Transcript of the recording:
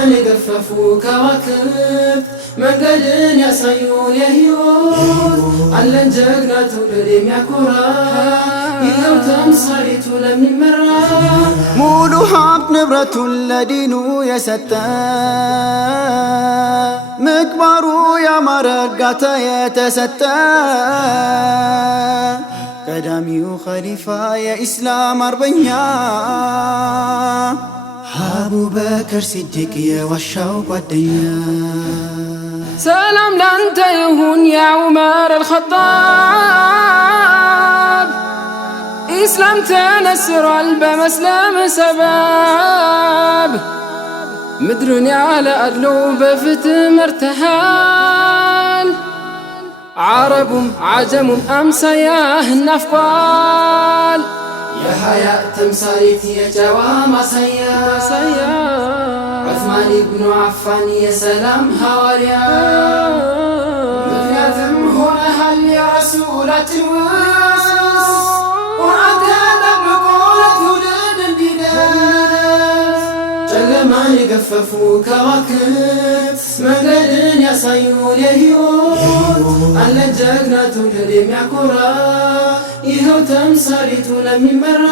ጨለማን የገፈፉ ከዋክብት መንገድን ያሳዩን የሕይወት አለን ጀግና ትውልድ የሚያኮራ ይኸው ተምሳሌቱ ለሚመራ ሙሉ ሀብት ንብረቱን ለዲኑ የሰጠ ምግባሩ ያማረ እርጋታ የተሰጠ ቀዳሚው ኸሊፋ የኢስላም አርበኛ አቡበከር ሲዲቅ የዋሻው ጓደኛ ሰላም ላንተ ይሁን ያ ዑመር አልኸጣብ ኢስላም ተነስሯል በመስለም ሰበብ ምድርን ያለ አድሎ በፍትህ መርተሃል ዓረቡም ዓጀሙም አምሳያህ ናፍቋል የሐያእ ተምሳሌት የጨዋ ማሳያ ዑስማን ኢብኑ ዓፋን የሰላም ሐዋርያ ምክንያትም ሆነሃል የረሱላችን ውስ ቁርአን ተጠብቆ ለትውልድ እንዲደርስ ጨለማን የገፈፉ ከዋክብት መንገድን ያሳዩን የሕይወት አለን ጀግና ትውልድ የሚያኮራ ይኸው ተምሳሌቱ ለሚመራ